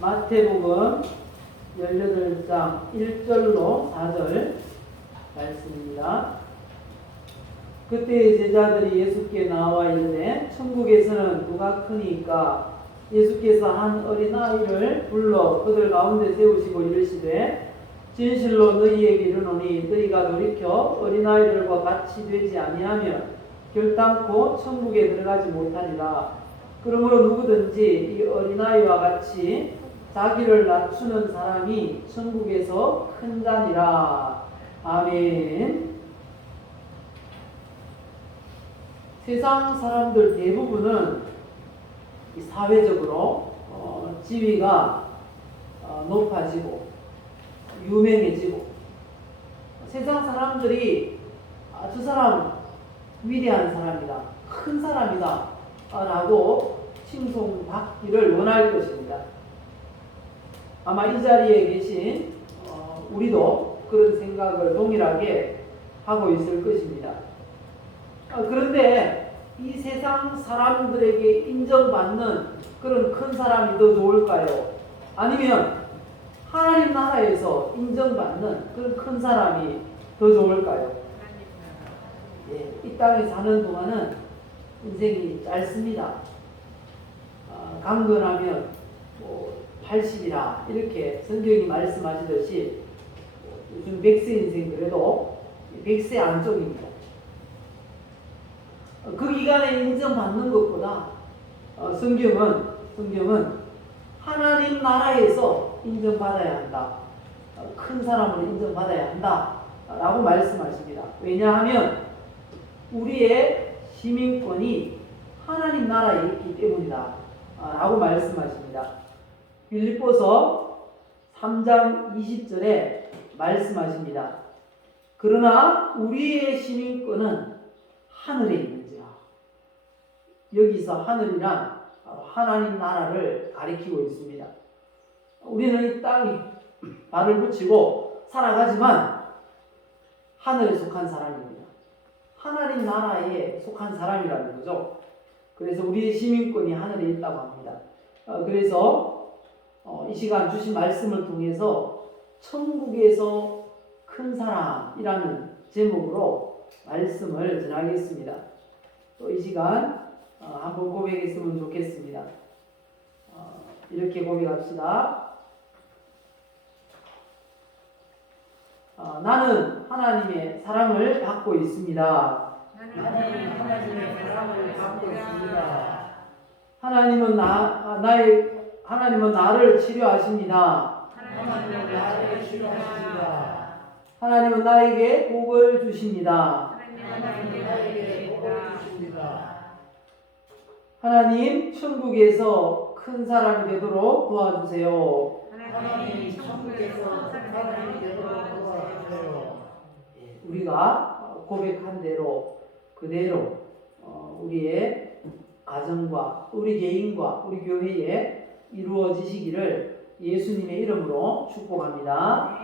마태복음 18장 1절로 4절 말씀입니다. 그때 제자들이 예수께 나와 이르되 천국에서는 누가 크니까? 예수께서 한 어린아이를 불러 그들 가운데 세우시고 이르시되 진실로 너희에게 이르노니 너희가 돌이켜 어린아이들과 같이 되지 아니하면 결단코 천국에 들어가지 못하리라. 그러므로 누구든지 이 어린아이와 같이 자기를 낮추는 사람이 천국에서 큰 자니라. 아멘. 세상 사람들 대부분은 사회적으로 지위가 높아지고 유명해지고 세상 사람들이 저 사람 위대한 사람이다, 큰 사람이다 라고 칭송받기를 원할 것입니다. 아마 이 자리에 계신 우리도 그런 생각을 동일하게 하고 있을 것입니다. 그런데 이 세상 사람들에게 인정받는 그런 큰 사람이 더 좋을까요? 아니면 하나님 나라에서 인정받는 그런 큰 사람이 더 좋을까요? 이 땅에 사는 동안은 인생이 짧습니다. 강건하면 80이라 이렇게 성경이 말씀하시듯이 요즘 100세 인생 그래도 100세 안쪽입니다. 그 기간에 인정받는 것보다 성경은 하나님 나라에서 인정받아야 한다, 큰 사람으로 인정받아야 한다 라고 말씀하십니다. 왜냐하면 우리의 시민권이 하나님 나라에 있기 때문이다 라고 말씀하십니다. 빌립보서 3장 20절에 말씀하십니다. 그러나 우리의 시민권은 하늘에 있는지라. 여기서 하늘이란 하나님 나라를 가리키고 있습니다. 우리는 이 땅에 발을 붙이고 살아가지만 하늘에 속한 사람입니다. 하나님 나라에 속한 사람이라는 거죠. 그래서 우리의 시민권이 하늘에 있다고 합니다. 그래서 이 시간 주신 말씀을 통해서 천국에서 큰 사람이라는 제목으로 말씀을 전하겠습니다. 또 이 시간 한번 고백했으면 좋겠습니다. 이렇게 고백합시다. 나는 하나님의 사랑을 받고 있습니다. 나는 하나님의 사랑을 받고 있습니다. 하나님은 나를 치료하십니다. 하나님은 나를 치료하십니다. 하나님은 나에게 복을 주십니다. 하나님은 나에게 복을 주십니다. 하나님, 천국에서 큰 사람이 되도록 도와주세요. 하나님, 천국에서 큰 사람이 되도록 도와주세요. 우리가 고백한 대로 그대로 우리의 가정과 우리 개인과 우리 교회에 이루어지시기를 예수님의 이름으로 축복합니다.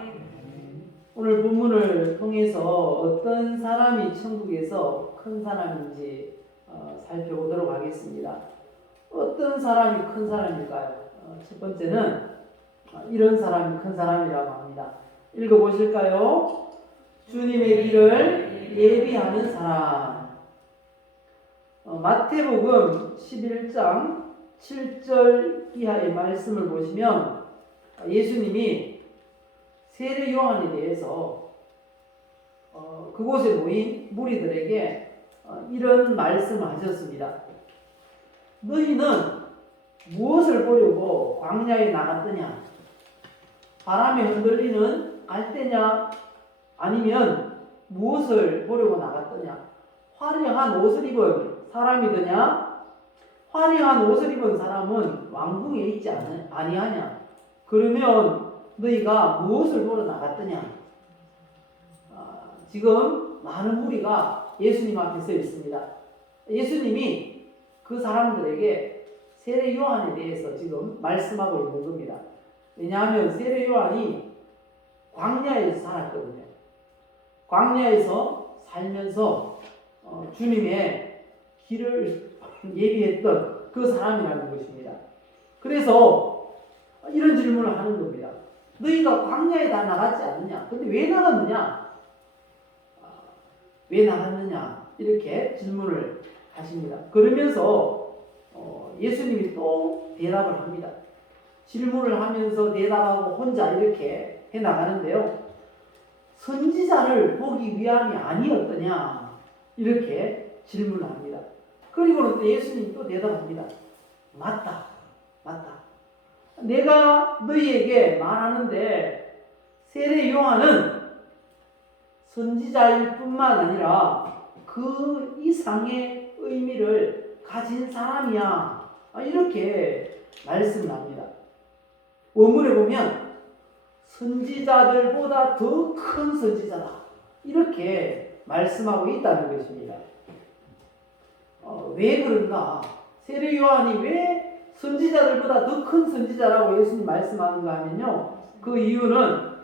오늘 본문을 통해서 어떤 사람이 천국에서 큰 사람인지 살펴보도록 하겠습니다. 어떤 사람이 큰 사람일까요? 첫 번째는 이런 사람이 큰 사람이라고 합니다. 읽어보실까요? 주님의 길을 예비하는 사람. 마태복음 11장 7절 이하의 말씀을 보시면 예수님이 세례 요한에 대해서 그곳에 모인 무리들에게 이런 말씀을 하셨습니다. 너희는 무엇을 보려고 광야에 나갔더냐? 바람에 흔들리는 갈대냐? 아니면 무엇을 보려고 나갔더냐? 화려한 옷을 입은 사람이더냐? 화려한 옷을 입은 사람은 왕궁에 있지 아니하냐? 그러면 너희가 무엇을 보러 나갔더냐? 지금 많은 무리가 예수님 앞에 서 있습니다. 예수님이 그 사람들에게 세례 요한에 대해서 지금 말씀하고 있는 겁니다. 왜냐하면 세례 요한이 광야에서 살았거든요. 광야에서 살면서 주님의 길을 예비했던 그 사람이라는 것입니다. 그래서 이런 질문을 하는 겁니다. 너희가 광야에 다 나갔지 않느냐? 근데 왜 나갔느냐? 왜 나갔느냐? 이렇게 질문을 하십니다. 그러면서 예수님이 또 대답을 합니다. 질문을 하면서 대답하고 혼자 이렇게 해 나가는데요. 선지자를 보기 위함이 아니었더냐? 이렇게 질문을 합니다. 그리고는 또 예수님이 또 대답합니다. 맞다. 내가 너희에게 말하는데 세례 요한은 선지자일 뿐만 아니라 그 이상의 의미를 가진 사람이야. 이렇게 말씀을 합니다. 원문에 보면 선지자들보다 더 큰 선지자다. 이렇게 말씀하고 있다는 것입니다. 왜 그런가? 세례 요한이 왜 선지자들보다 더 큰 선지자라고 예수님 말씀하는가 하면요. 그 이유는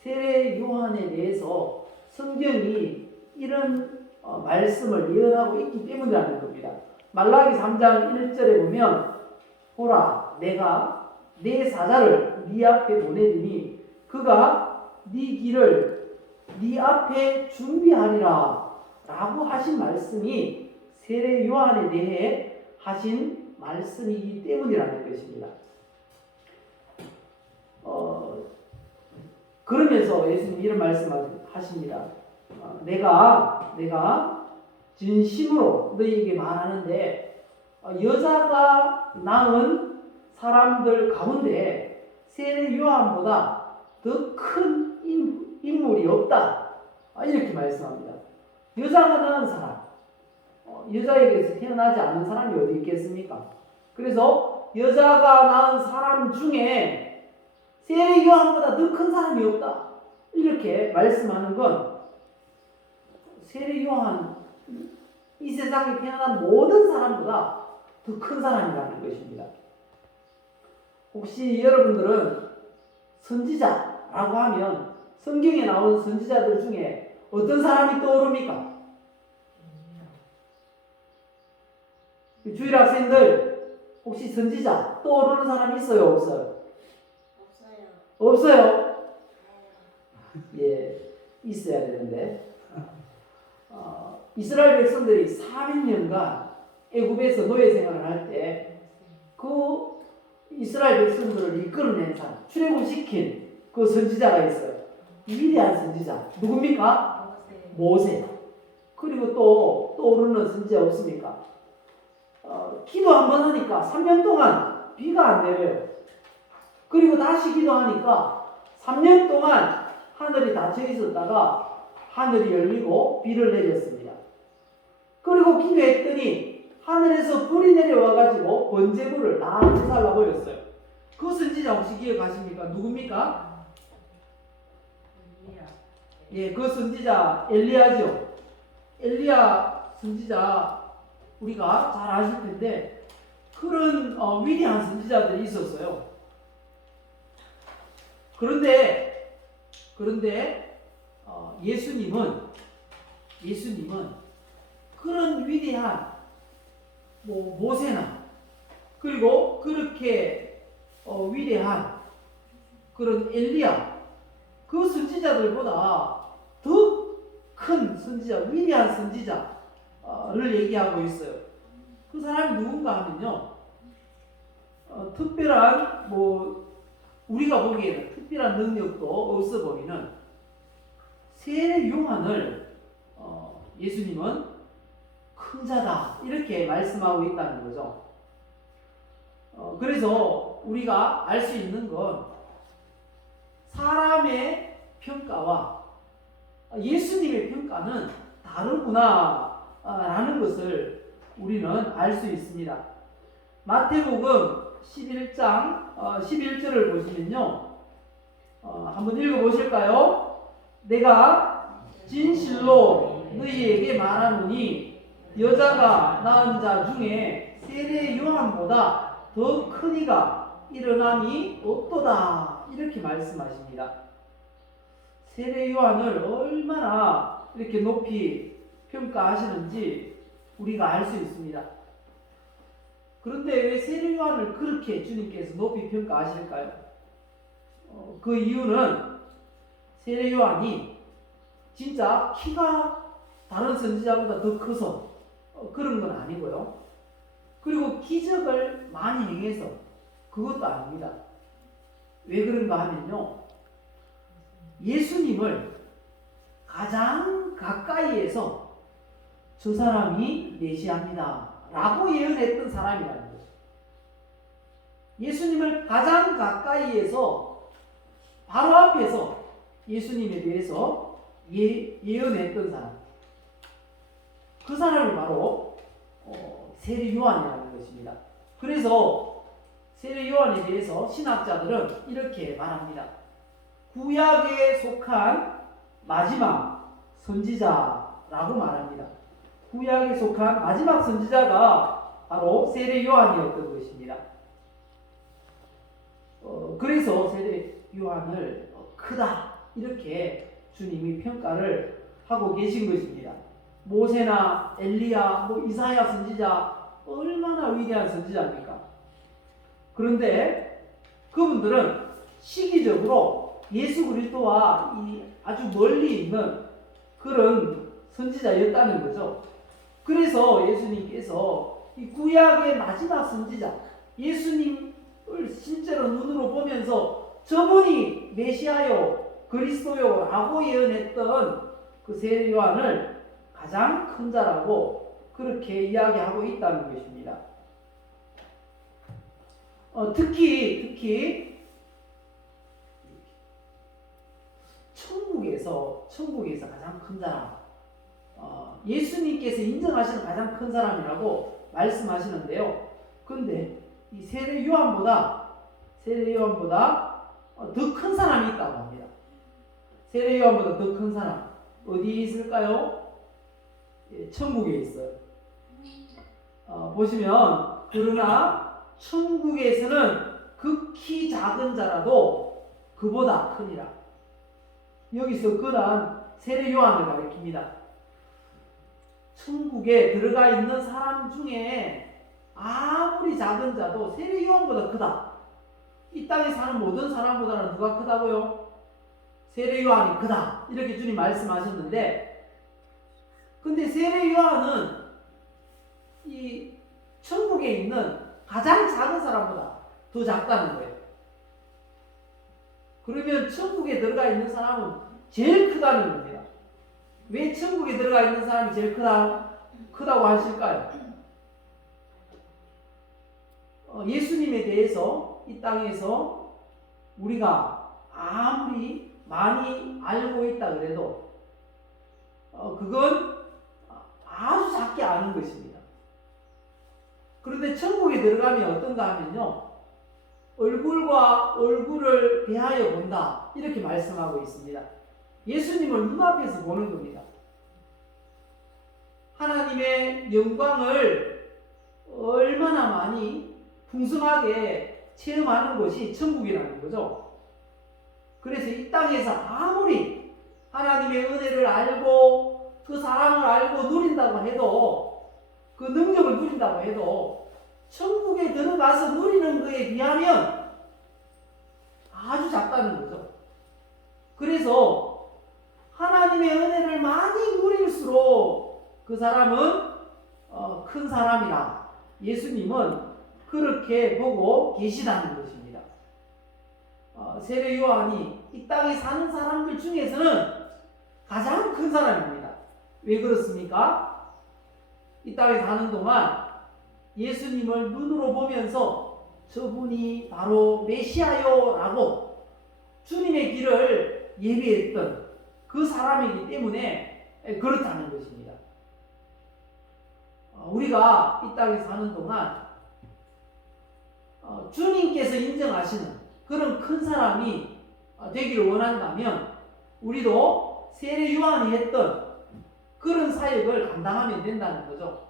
세례 요한에 대해서 성경이 이런 말씀을 예언하고 있기 때문이라는 겁니다. 말라기 3장 1절에 보면 보라 내가 내 사자를 네 앞에 보내리니 그가 네 길을 네 앞에 준비하리라 라고 하신 말씀이 세례 요한에 대해 하신 말씀이기 때문이라는 것입니다. 그러면서 예수님 이런 말씀을 하십니다. 내가 진심으로 너희에게 말하는데 여자가 낳은 사람들 가운데 세례 요한보다 더 큰 인물이 없다. 이렇게 말씀합니다. 여자가 낳은 사람, 여자에게서 태어나지 않은 사람이 어디 있겠습니까? 그래서 여자가 낳은 사람 중에 세례 요한보다 더 큰 사람이 없다. 이렇게 말씀하는 건 세례 요한, 이 세상에 태어난 모든 사람보다 더 큰 사람이라는 것입니다. 혹시 여러분들은 선지자라고 하면 성경에 나오는 선지자들 중에 어떤 사람이 떠오릅니까? 주일 학생들 혹시 선지자 떠오르는 사람이 있어요? 없어요? 없어요? 예, 있어야 되는데 이스라엘 백성들이 400년간 애굽에서 노예 생활을 할 때 그 이스라엘 백성들을 이끌어낸 사람, 출애굽시킨 그 선지자가 있어요. 위대한 선지자 누굽니까? 모세. 그리고 또 떠오르는 선지자 없습니까? 기도 한 번 하니까 3년 동안 비가 안 내려요. 그리고 다시 기도하니까 3년 동안 하늘이 닫혀 있었다가 하늘이 열리고 비를 내렸습니다. 그리고 기도했더니 하늘에서 불이 내려와가지고 번제물을 다 불살라 버렸어요. 그 선지자 혹시 기억하십니까? 누굽니까? 예, 그 선지자 엘리야죠. 엘리야 선지자 우리가 잘 아실 텐데 그런 위대한 선지자들이 있었어요. 그런데 예수님은 그런 위대한 모세나 그리고 그렇게 위대한 그런 엘리야 그 선지자들보다 더 큰 선지자, 위대한 선지자를 얘기하고 있어요. 그 사람이 누군가 하면요, 특별한 우리가 보기에는 특별한 능력도 없어 보이는 세례 요한을 예수님은 큰 자다 이렇게 말씀하고 있다는 거죠. 그래서 우리가 알 수 있는 건 사람의 평가와 예수님의 평가는 다르구나 라는 것을 우리는 알 수 있습니다. 마태복음 11장 11절을 보시면요, 한번 읽어보실까요? 내가 진실로 너희에게 말하노니 여자가 낳은 자 중에 세례 요한보다 더 큰 이가 일어남이 없도다 이렇게 말씀하십니다. 세례 요한을 얼마나 이렇게 높이 평가하시는지 우리가 알 수 있습니다. 그런데 왜 세례 요한을 그렇게 주님께서 높이 평가하실까요? 그 이유는 세례 요한이 진짜 키가 다른 선지자보다 더 커서 그런 건 아니고요. 그리고 기적을 많이 행해서 그것도 아닙니다. 왜 그런가 하면요, 예수님을 가장 가까이에서 저 사람이 메시아입니다 라고 예언했던 사람이라는 거죠. 예수님을 가장 가까이에서 바로 앞에서 예수님에 대해서 예언했던 사람, 그 사람이 바로 세례 요한이라는 것입니다. 그래서 세례 요한에 대해서 신학자들은 이렇게 말합니다. 구약에 속한 마지막 선지자라고 말합니다. 구약에 속한 마지막 선지자가 바로 세례 요한이었던 것입니다. 그래서 세례 요한을 크다 이렇게 주님이 평가를 하고 계신 것입니다. 모세나 엘리야, 이사야 선지자 얼마나 위대한 선지자입니까? 그런데 그분들은 시기적으로 예수 그리스도와 아주 멀리 있는 그런 선지자였다는 거죠. 그래서 예수님께서 이 구약의 마지막 선지자 예수님을 실제로 눈으로 보면서 저분이 메시아요 그리스도요 라고 예언했던 그 세례 요한을 가장 큰 자라고 그렇게 이야기하고 있다는 것입니다. 특히 천국에서 가장 큰 사람, 예수님께서 인정하시는 가장 큰 사람이라고 말씀하시는데요. 그런데 이 세례 요한보다 더 큰 사람이 있다고 합니다. 세례 요한보다 더 큰 사람 어디에 있을까요? 천국에 있어요. 보시면 그러나 천국에서는 극히 작은 자라도 그보다 크니라. 여기서 그는 세례 요한을 가리킵니다. 천국에 들어가 있는 사람 중에 아무리 작은 자도 세례 요한보다 크다. 이 땅에 사는 모든 사람보다는 누가 크다고요? 세례 요한이 크다. 이렇게 주님 말씀하셨는데, 근데 세례 요한은 이 천국에 있는 가장 작은 사람보다 더 작다는 거예요. 그러면 천국에 들어가 있는 사람은 제일 크다는 겁니다. 왜 천국에 들어가 있는 사람이 제일 크다고 하실까요? 예수님에 대해서 이 땅에서 우리가 아무리 많이 알고 있다 그래도 그건 아주 작게 아는 것입니다. 그런데 천국에 들어가면 어떤가 하면요, 얼굴과 얼굴을 대하여 본다 이렇게 말씀하고 있습니다. 예수님을 눈앞에서 보는 겁니다. 하나님의 영광을 얼마나 많이 풍성하게 체험하는 것이 천국이라는 거죠. 그래서 이 땅에서 아무리 하나님의 은혜를 알고 그 사랑을 알고 누린다고 해도, 그 능력을 누린다고 해도 천국에 들어가서 누리는 것에 비하면 아주 작다는 거죠. 그래서 하나님의 은혜를 많이 누릴수록 그 사람은 큰 사람이라 예수님은 그렇게 보고 계시다는 것입니다. 세례 요한이 이 땅에 사는 사람들 중에서는 가장 큰 사람입니다. 왜 그렇습니까? 이 땅에 사는 동안 예수님을 눈으로 보면서 저분이 바로 메시아요 라고 주님의 길을 예비했던 그 사람이기 때문에 그렇다는 것입니다. 우리가 이 땅에 사는 동안 주님께서 인정하시는 그런 큰 사람이 되기를 원한다면 우리도 세례 요한이 했던 그런 사역을 감당하면 된다는 거죠.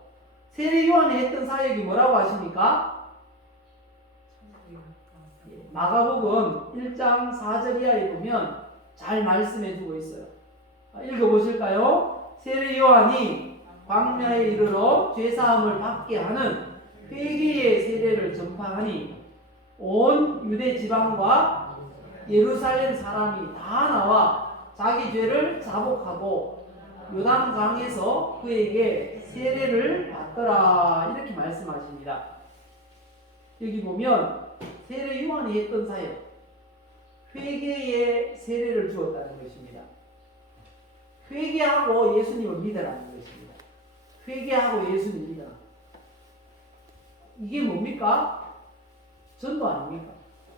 세례 요한이 했던 사역이 뭐라고 하십니까? 마가복음 1장 4절 이하에 보면 잘 말씀해 주고 있어요. 읽어보실까요? 세례 요한이 광야에 이르러 죄사함을 받게 하는 회개의 세례를 전파하니 온 유대 지방과 예루살렘 사람이 다 나와 자기 죄를 자복하고 요단강에서 그에게 세례를 받더라 이렇게 말씀하십니다. 여기 보면 세례 요한이 했던 사역, 회개의 세례를 주었다는 것입니다. 회개하고 예수님을 믿으라는 것입니다. 회개하고 예수님을 믿으라. 이게 뭡니까? 전도 아닙니까?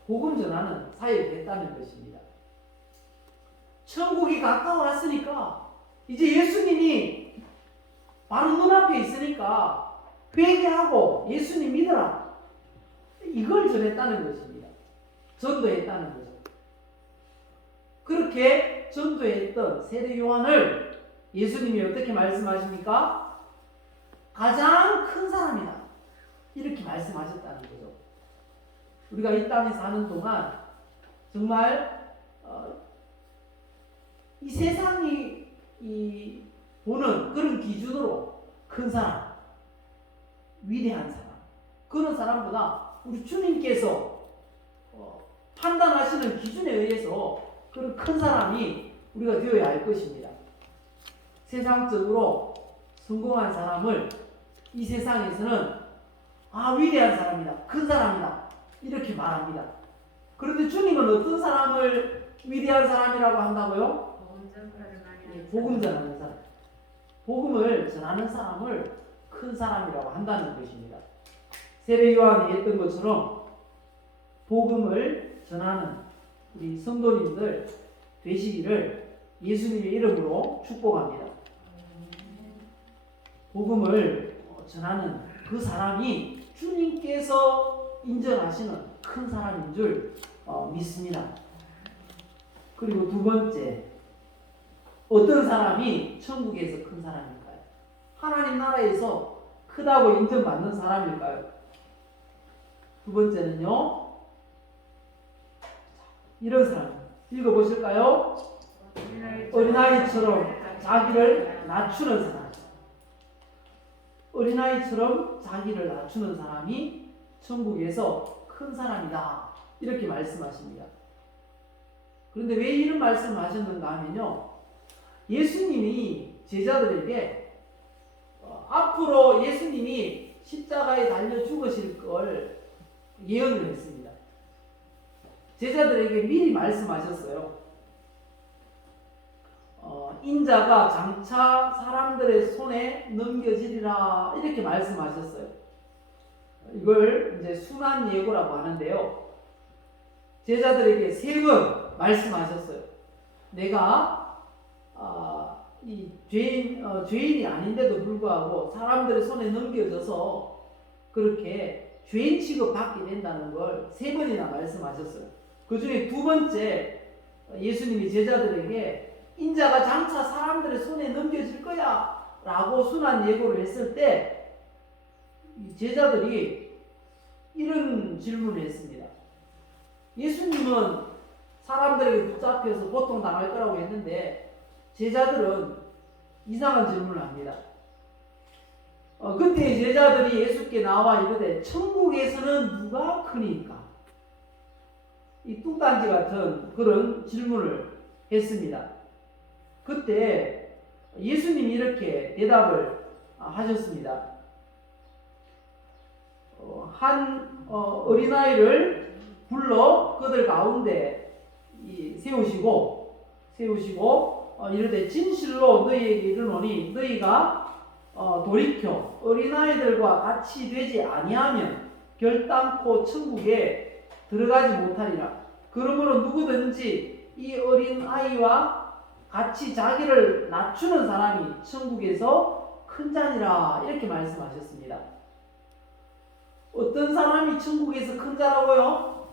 복음 전하는 사역이 됐다는 것입니다. 천국이 가까워왔으니까 이제 예수님이 바로 눈앞에 있으니까 회개하고 예수님 믿어라. 이걸 전했다는 것입니다. 전도했다는 거죠. 그렇게 전도했던 세례 요한을 예수님이 어떻게 말씀하십니까? 가장 큰 사람이다. 이렇게 말씀하셨다는 거죠. 우리가 이 땅에 사는 동안 정말 이 세상이 보는 그런 기준으로 큰 사람, 위대한 사람, 그런 사람보다 우리 주님께서 판단하시는 기준에 의해서 그런 큰 사람이 우리가 되어야 할 것입니다. 세상적으로 성공한 사람을 이 세상에서는 위대한 사람이다, 큰 사람이다 이렇게 말합니다. 그런데 주님은 어떤 사람을 위대한 사람이라고 한다고요? 복음 전하는 사람. 복음을 전하는 사람을 큰 사람이라고 한다는 것입니다. 세례 요한이 했던 것처럼 복음을 전하는 우리 성도님들 되시기를 예수님의 이름으로 축복합니다. 복음을 전하는 그 사람이 주님께서 인정하시는 큰 사람인 줄 믿습니다. 그리고 두 번째, 어떤 사람이 천국에서 큰 사람일까요? 하나님 나라에서 크다고 인정받는 사람일까요? 두 번째는요, 이런 사람 읽어보실까요? 어린아이처럼 자기를 낮추는 사람. 어린아이처럼 자기를 낮추는 사람이 천국에서 큰 사람이다 이렇게 말씀하십니다. 그런데 왜 이런 말씀을 하셨는가 하면요, 예수님이 제자들에게 앞으로 예수님이 십자가에 달려 죽으실 걸 예언을 했습니다. 제자들에게 미리 말씀하셨어요. 인자가 장차 사람들의 손에 넘겨지리라 이렇게 말씀하셨어요. 이걸 이제 순환 예고라고 하는데요. 제자들에게 세 번 말씀하셨어요. 내가 이 죄인이 아닌데도 불구하고 사람들의 손에 넘겨져서 그렇게 죄인 취급받게 된다는 걸 세 번이나 말씀하셨어요. 그 중에 두 번째, 예수님이 제자들에게 인자가 장차 사람들의 손에 넘겨질 거야 라고 순환 예고를 했을 때 제자들이 이런 질문을 했습니다. 예수님은 사람들에게 붙잡혀서 고통당할 거라고 했는데 제자들은 이상한 질문을 합니다. 그때 제자들이 예수께 나와 이르되 천국에서는 누가 크니까? 이 뚱딴지 같은 그런 질문을 했습니다. 그때 예수님이 이렇게 대답을 하셨습니다. 한 어린아이를 불러 그들 가운데 세우시고 이르되 진실로 너희에게 이르노니 너희가 돌이켜 어린아이들과 같이 되지 아니하면 결단코 천국에 들어가지 못하리라. 그러므로 누구든지 이 어린아이와 같이 자기를 낮추는 사람이 천국에서 큰 자니라 이렇게 말씀하셨습니다. 어떤 사람이 천국에서 큰 자라고요?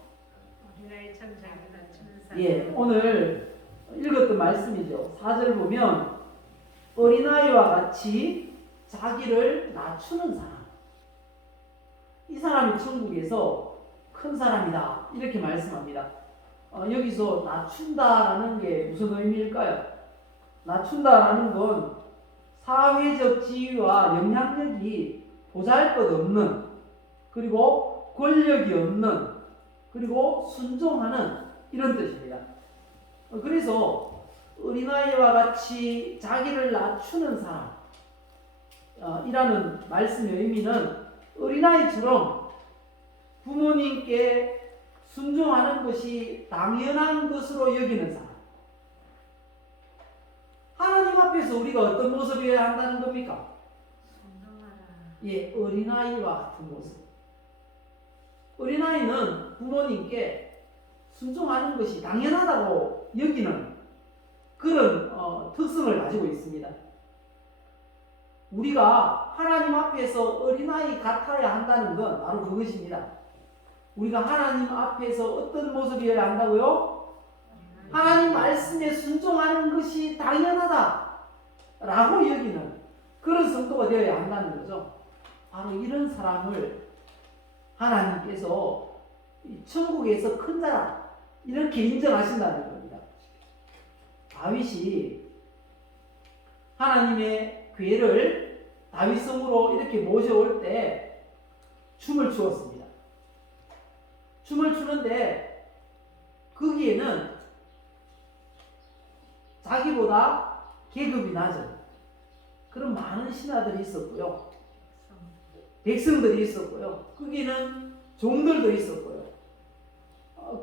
어린아이처럼 자기를 낮추는 사람. 예, 오늘 읽었던 말씀이죠. 4절 보면 어린아이와 같이 자기를 낮추는 사람, 이 사람이 천국에서 큰 사람이다 이렇게 말씀합니다. 여기서 낮춘다라는 게 무슨 의미일까요? 낮춘다라는 건 사회적 지위와 영향력이 보잘것없는, 그리고 권력이 없는, 그리고 순종하는 이런 뜻입니다. 그래서 어린아이와 같이 자기를 낮추는 사람 이라는 말씀의 의미는 어린아이처럼 부모님께 순종하는 것이 당연한 것으로 여기는 사람. 하나님 앞에서 우리가 어떤 모습이어야 한다는 겁니까? 예, 어린아이와 같은 모습. 어린아이는 부모님께 순종하는 것이 당연하다고 여기는 그런 특성을 가지고 있습니다. 우리가 하나님 앞에서 어린아이 같아야 한다는 건 바로 그것입니다. 우리가 하나님 앞에서 어떤 모습이어야 한다고요? 하나님 말씀에 순종하는 것이 당연하다 라고 여기는 그런 성도가 되어야 한다는 거죠. 바로 이런 사람을 하나님께서 천국에서 큰 자라 이렇게 인정하신다는 겁니다. 다윗이 하나님의 괴를 다윗성으로 이렇게 모셔올 때 춤을 추었습니다. 춤을 추는데 거기에는 자기보다 계급이 낮은 그런 많은 신하들이 있었고요. 백성들이 있었고요. 거기는 종들도 있었고요.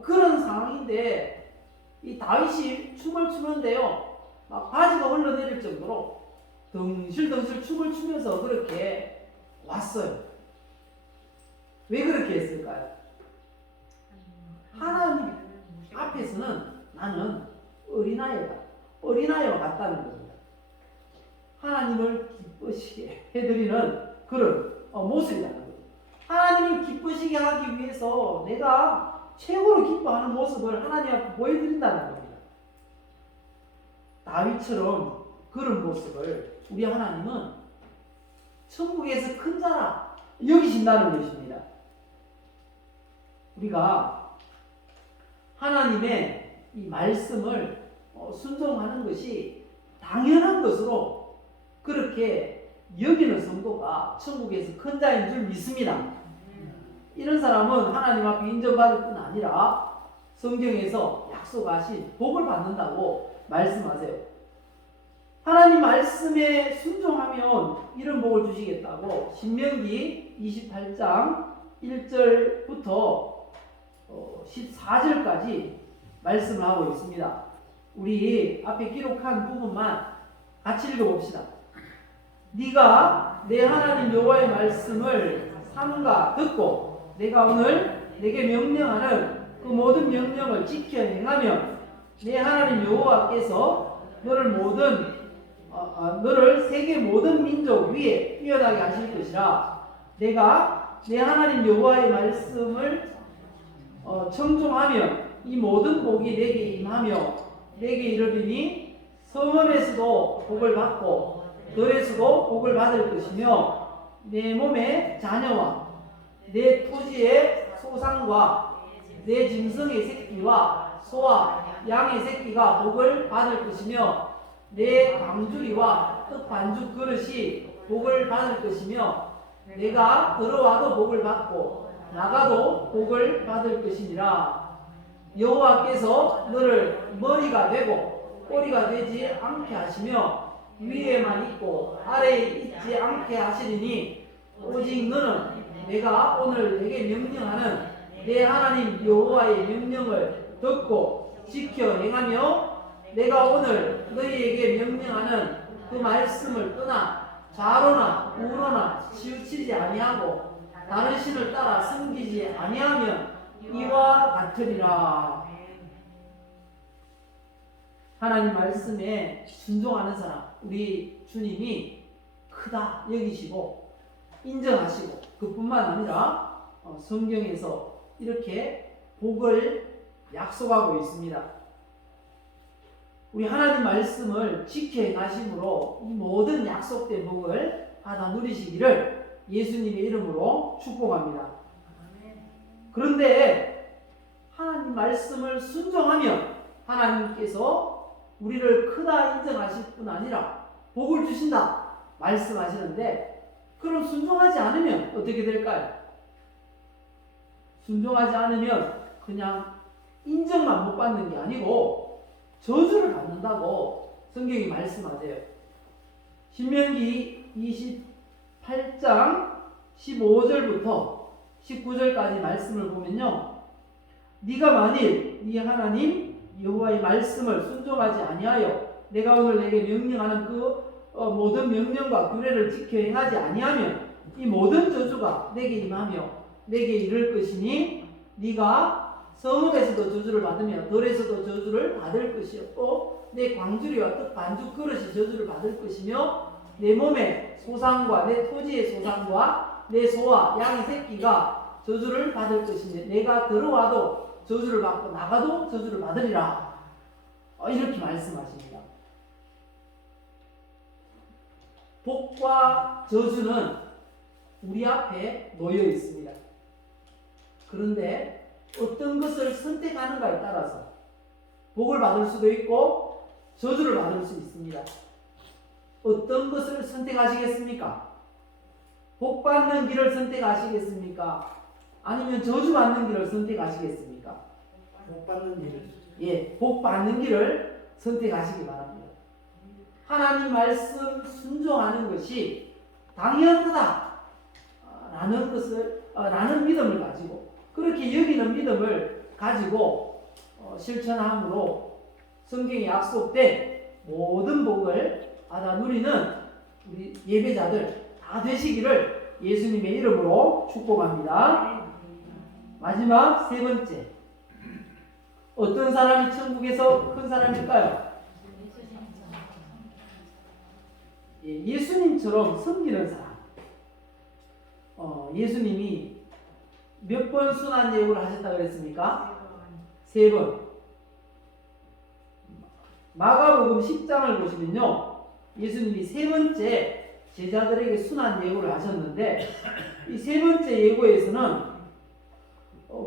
그런 상황인데 이 다윗이 춤을 추는데요. 막 바지가 흘러내릴 정도로 덩실덩실 춤을 추면서 그렇게 왔어요. 왜 그렇게 했을까요? 하나님 앞에서는 나는 어린아이와 같다는 겁니다. 하나님을 기쁘시게 해드리는 그런 모습이라는 거예요. 하나님을 기쁘시게 하기 위해서 내가 최고로 기뻐하는 모습을 하나님 앞에 보여드린다는 겁니다. 다윗처럼 그런 모습을 우리 하나님은 천국에서 큰 자라 여기신다는 것입니다. 우리가 하나님의 이 말씀을 순종하는 것이 당연한 것으로 그렇게 여기는 성도가 천국에서 큰 자인 줄 믿습니다. 이런 사람은 하나님 앞에 인정받을 뿐 아니라 성경에서 약속하신 복을 받는다고 말씀하세요. 하나님 말씀에 순종하면 이런 복을 주시겠다고 신명기 28장 1절부터 14절까지 말씀을 하고 있습니다. 우리 앞에 기록한 부분만 같이 읽어봅시다. 네가 내 하나님 여호와의 말씀을 삼가 듣고 내가 오늘 내게 명령하는 그 모든 명령을 지켜 행하면 내 하나님 여호와께서 너를 세계 모든 민족 위에 뛰어나게 하실 것이라. 내가 내 하나님 여호와의 말씀을 청종하면 이 모든 복이 내게 임하며 내게 이르리니 성읍에서도 복을 받고 들에서도 복을 받을 것이며 내 몸의 자녀와 내 토지의 소산과 내 짐승의 새끼와 소와 양의 새끼가 복을 받을 것이며 내 강주리와 떡 반죽 그릇이 복을 받을 것이며 내가 들어와도 복을 받고 나가도 복을 받을 것이니라. 여호와께서 너를 머리가 되고 꼬리가 되지 않게 하시며 위에만 있고 아래에 있지 않게 하시리니 오직 너는 내가 오늘 내게 명령하는 내 하나님 여호와의 명령을 듣고 지켜 행하며 내가 오늘 너희에게 명령하는 그 말씀을 떠나 좌로나 우로나 치우치지 아니하고 다른 신을 따라 섬기지 아니하면 이와 같으리라. 하나님 말씀에 순종하는 사람, 우리 주님이 크다 여기시고 인정하시고 그뿐만 아니라 성경에서 이렇게 복을 약속하고 있습니다. 우리 하나님 말씀을 지켜 행하심으로 이 모든 약속된 복을 받아 누리시기를 예수님의 이름으로 축복합니다. 그런데 하나님 말씀을 순종하면 하나님께서 우리를 크다 인정하실 뿐 아니라 복을 주신다 말씀하시는데, 그럼 순종하지 않으면 어떻게 될까요? 순종하지 않으면 그냥 인정만 못 받는 게 아니고 저주를 받는다고 성경이 말씀하세요. 신명기 28장 15절부터 19절까지 말씀을 보면요, 네가 만일 네 하나님 여호와의 말씀을 순종하지 아니하여 내가 오늘 내게 명령하는 그 모든 명령과 규례를 지켜 행하지 아니하면 이 모든 저주가 내게 임하며 내게 이를 것이니 네가 성읍에서도 저주를 받으며 들에서도 저주를 받을 것이었고 내 광주리와 뜻 반죽 그릇이 저주를 받을 것이며 내 몸의 소상과 내 토지의 소상과 내 소와 양의 새끼가 저주를 받을 것이며 내가 들어와도 저주를 받고 나가도 저주를 받으리라. 이렇게 말씀하십니다. 복과 저주는 우리 앞에 놓여 있습니다. 그런데 어떤 것을 선택하는가에 따라서 복을 받을 수도 있고 저주를 받을 수 있습니다. 어떤 것을 선택하시겠습니까? 복 받는 길을 선택하시겠습니까? 아니면 저주 받는 길을 선택하시겠습니까? 복 받는 일. 예, 복 받는 길을 선택하시기 바랍니다. 하나님 말씀 순종하는 것이 당연하다 라는 믿음을 가지고, 그렇게 여기는 믿음을 가지고 실천함으로 성경에 약속된 모든 복을 받아 누리는 우리 예배자들 다 되시기를 예수님의 이름으로 축복합니다. 마지막 세 번째, 어떤 사람이 천국에서 큰 사람일까요? 예수님처럼 섬기는 사람. 예수님이 몇 번 순환 예고를 하셨다고 그랬습니까? 3번. 마가복음 10장을 보시면요, 예수님이 3번째 제자들에게 순환 예고를 하셨는데, 이 3번째 예고에서는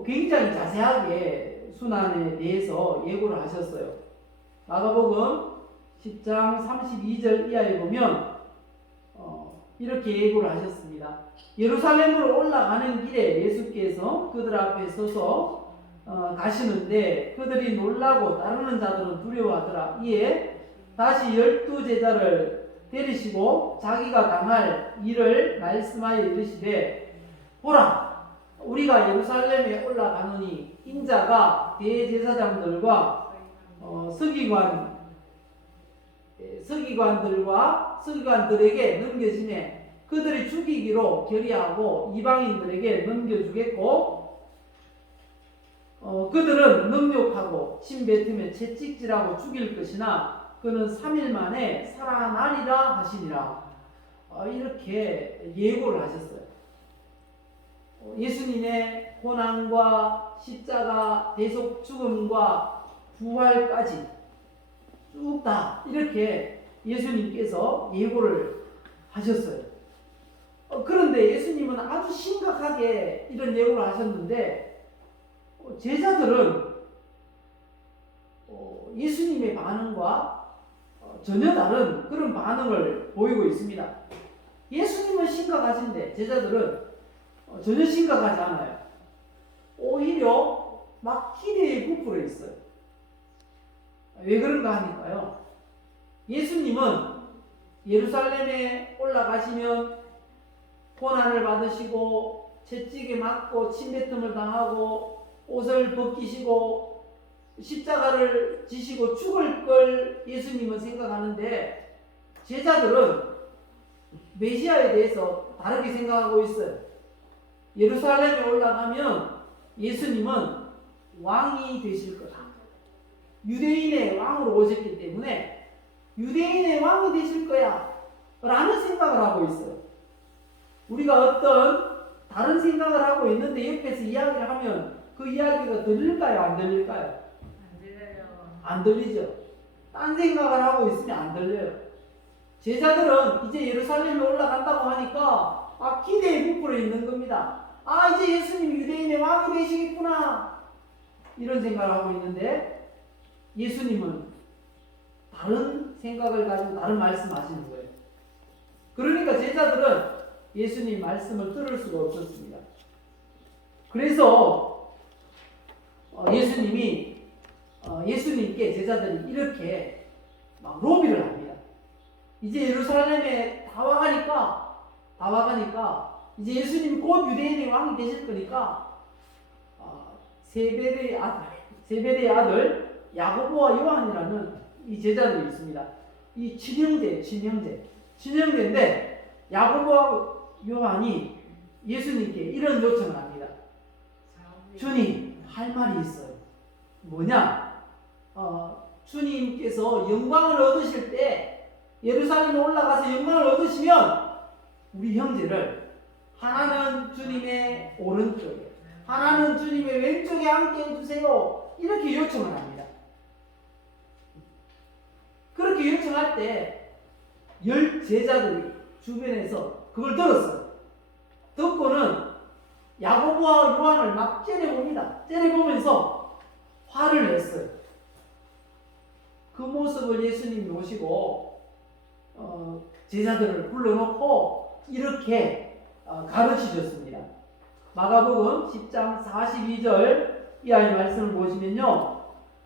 굉장히 자세하게 순환에 대해서 예고를 하셨어요. 마가복음 10장 32절 이하에 보면 이렇게 예고를 하셨습니다. 예루살렘으로 올라가는 길에 예수께서 그들 앞에 서서 가시는데 그들이 놀라고 따르는 자들은 두려워하더라. 이에 다시 12제자를 데리시고 자기가 당할 일을 말씀하여 이르시되, 보라, 우리가 예루살렘에 올라가노니 인자가 대제사장들과 서기관들에게 넘겨지매 그들이 죽이기로 결의하고 이방인들에게 넘겨주겠고 그들은 능욕하고 침뱉으며 채찍질하고 죽일 것이나 그는 3일 만에 살아나리라 하시니라. 이렇게 예고를 하셨어요. 예수님의 고난과 십자가, 대속 죽음과 부활까지 쭉 다 이렇게 예수님께서 예고를 하셨어요. 그런데 예수님은 아주 심각하게 이런 예고를 하셨는데 제자들은 예수님의 반응과 전혀 다른 그런 반응을 보이고 있습니다. 예수님은 심각하신데 제자들은 전혀 심각하지 않아요. 오히려 막 기대에 부풀어 있어요. 왜 그런가 하니까요, 예수님은 예루살렘에 올라가시면 고난을 받으시고 채찍에 맞고 침뱉음을 당하고 옷을 벗기시고 십자가를 지시고 죽을 걸 예수님은 생각하는데 제자들은 메시아에 대해서 다르게 생각하고 있어요. 예루살렘에 올라가면 예수님은 왕이 되실 거다. 유대인의 왕으로 오셨기 때문에 유대인의 왕이 되실 거야 라는 생각을 하고 있어요. 우리가 어떤 다른 생각을 하고 있는데 옆에서 이야기를 하면 그 이야기가 들릴까요? 안 들릴까요? 안 들려요. 안 들리죠. 딴 생각을 하고 있으면 안 들려요. 제자들은 이제 예루살렘에 올라간다고 하니까 기대에 부풀어 있는 겁니다. 이제 예수님이 유대인의 왕이 되시겠구나 이런 생각을 하고 있는데 예수님은 다른 생각을 가지고 다른 말씀하시는 거예요. 그러니까 제자들은 예수님 말씀을 들을 수가 없었습니다. 그래서 예수님께 제자들이 이렇게 막 로비를 합니다. 이제 예루살렘에 다 와가니까 이제 예수님 곧 유대인의 왕이 되실 거니까 세베대의 아들 야고보와 요한이라는 이 제자들이 있습니다. 이 친형제인데 야고보와 요한이 예수님께 이런 요청을 합니다. 주님, 할 말이 있어요. 뭐냐? 주님께서 영광을 얻으실 때 예루살렘에 올라가서 영광을 얻으시면 우리 형제를 하나는 주님의 오른쪽에, 하나는 주님의 왼쪽에 앉게 해주세요. 이렇게 요청을 합니다. 그렇게 요청할 때 10 제자들이 주변에서 그걸 들었어요. 듣고는 야고보와 요한을 막 째려봅니다. 째려보면서 화를 냈어요. 그 모습을 예수님이 보시고 제자들을 불러놓고 이렇게 가르치셨습니다. 마가복음 10장 42절 이하의 말씀을 보시면요,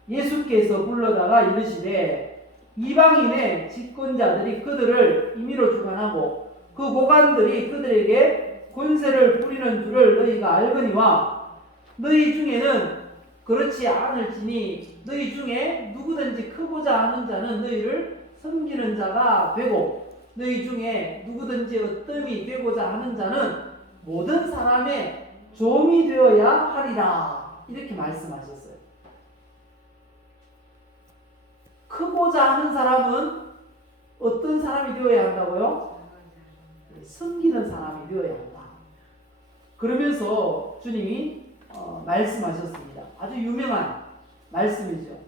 예수께서 불러다가 이르시되 이방인의 집권자들이 그들을 임의로 주관하고 그 고관들이 그들에게 권세를 부리는 줄을 너희가 알거니와 너희 중에는 그렇지 않을지니 너희 중에 누구든지 크고자 하는 자는 너희를 섬기는 자가 되고 너희 중에 누구든지 어뜸이 되고자 하는 자는 모든 사람의 종이 되어야 하리라. 이렇게 말씀하셨어요. 크고자 하는 사람은 어떤 사람이 되어야 한다고요? 섬기는 사람이 되어야 한다. 그러면서 주님이 말씀하셨습니다. 아주 유명한 말씀이죠.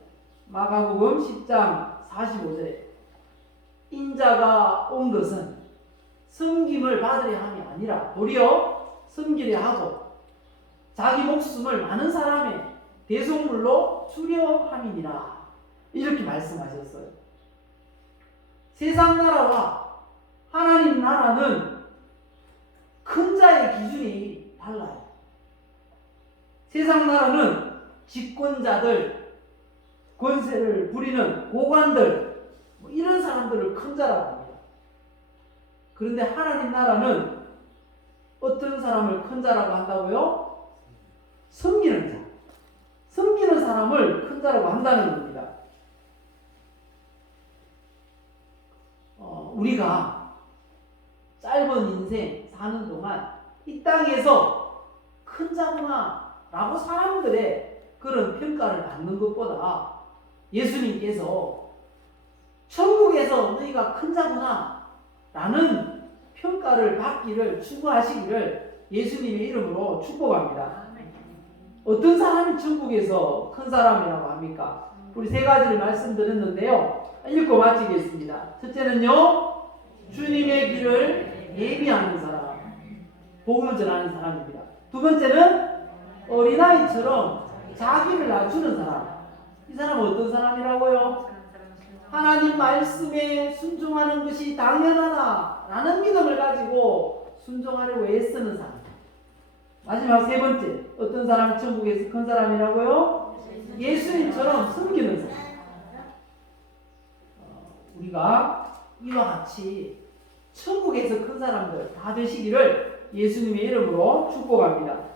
마가복음 10장 45절에 인자가 온 것은 섬김을 받으려 함이 아니라 도리어 섬기려 하고 자기 목숨을 많은 사람의 대속물로 주려 함이니라. 이렇게 말씀하셨어요. 세상 나라와 하나님 나라는 큰 자의 기준이 달라요. 세상 나라는 집권자들, 권세를 부리는 고관들, 이런 사람들을 큰 자라고 합니다. 그런데 하나님 나라는 어떤 사람을 큰 자라고 한다고요? 섬기는 자. 섬기는 사람을 큰 자라고 한다는 겁니다. 우리가 짧은 인생 사는 동안 이 땅에서 큰 자구나 라고 사람들의 그런 평가를 받는 것보다 예수님께서 천국에서 너희가 큰 자구나 라는 평가를 받기를 추구하시기를 예수님의 이름으로 축복합니다. 어떤 사람이 천국에서 큰 사람이라고 합니까? 우리 세 가지를 말씀드렸는데요. 읽고 마치겠습니다. 첫째는요, 주님의 길을 예비하는 사람, 복음을 전하는 사람입니다. 두 번째는 어린아이처럼 자기를 낮추는 사람. 이 사람은 어떤 사람이라고요? 하나님 말씀에 순종하는 것이 당연하다 라는 믿음을 가지고 순종하려고 애쓰는 사람. 마지막 세 번째, 어떤 사람이 천국에서 큰 사람이라고요? 예수님처럼 섬기는 사람. 우리가 이와 같이 천국에서 큰 사람들 다 되시기를 예수님의 이름으로 축복합니다.